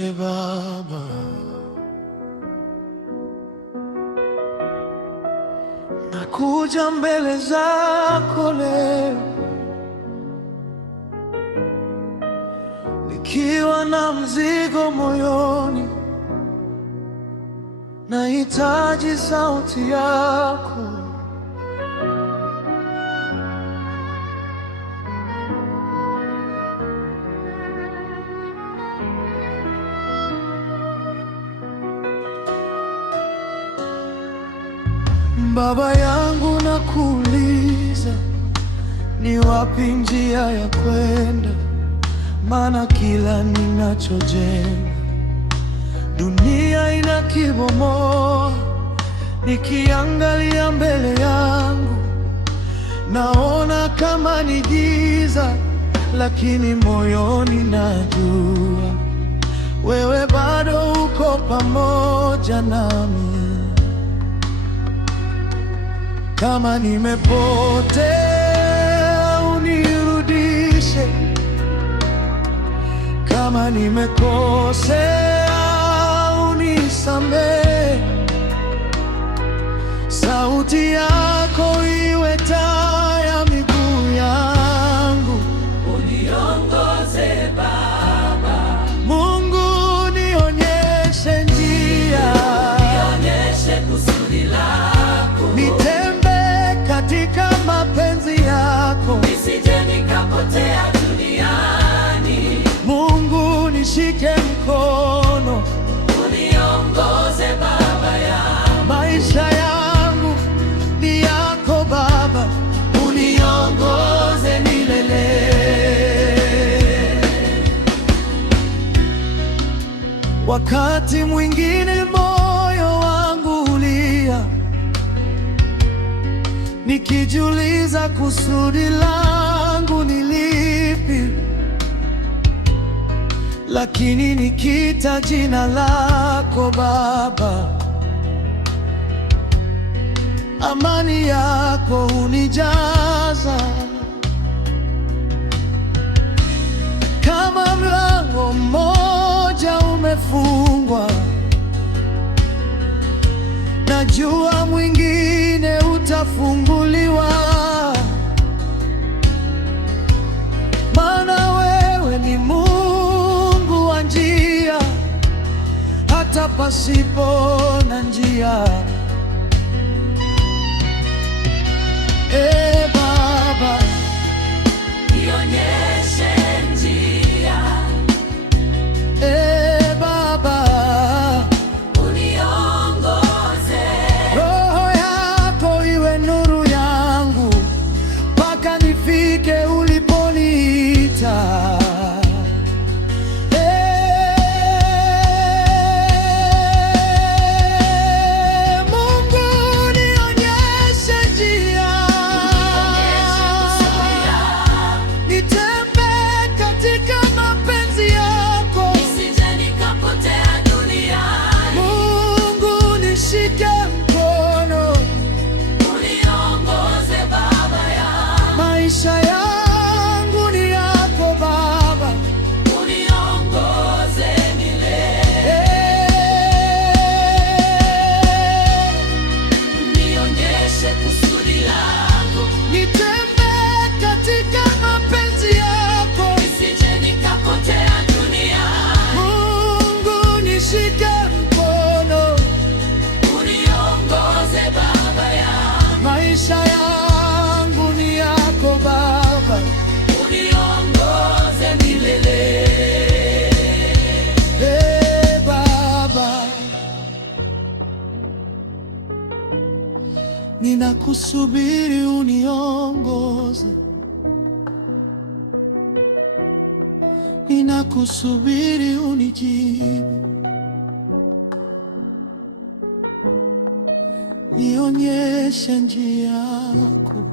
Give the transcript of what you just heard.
E Baba, nakuja mbele zako leo nikiwa na mzigo moyoni, nahitaji sauti yako. Baba yangu, nakuuliza, ni wapi njia ya kwenda? Maana kila ninachojenga dunia inakibomoa. Nikiangalia mbele yangu naona kama ni giza, lakini moyoni najua wewe bado uko pamoja nami. Kama nimepotea unirudishe, kama nimekosea unisamehe. Sauti yako iwe taa ya miguu yangu, uniongoze Baba. Mungu nionyeshe njia, nionyeshe kusudi lako, katika mapenzi yako, nisije nikapotea duniani. Mungu nishike mkono, uniongoze Baba yangu. Maisha yangu ni yako Baba, uniongoze milele. Wakati mwingine moyo wangu ulia, nikijiuliza kusudi langu ni lipi, lakini nikita jina lako Baba, amani yako unijaza. Kama mlango mmoja umefungwa, najua mwingine utafunguliwa, maana wewe ni Mungu wa njia, hata pasipo na njia. Baba, nionyeshe njia. Baba, uniongoze. Roho yako iwe nuru yangu mpaka nifike uliponiita. Maisha yangu ni yako Baba, uniongoze milele. Nionyeshe kusudi lako, nitembee katika mapenzi yako, nisije nikapotea duniani. Mungu nishike mkono, uniongoze Baba yangu. maisha yangu ni yako Baba, uniongoze milele. Baba, ninakusubiri uniongoze, ninakusubiri unijibu, nionyeshe njia yako.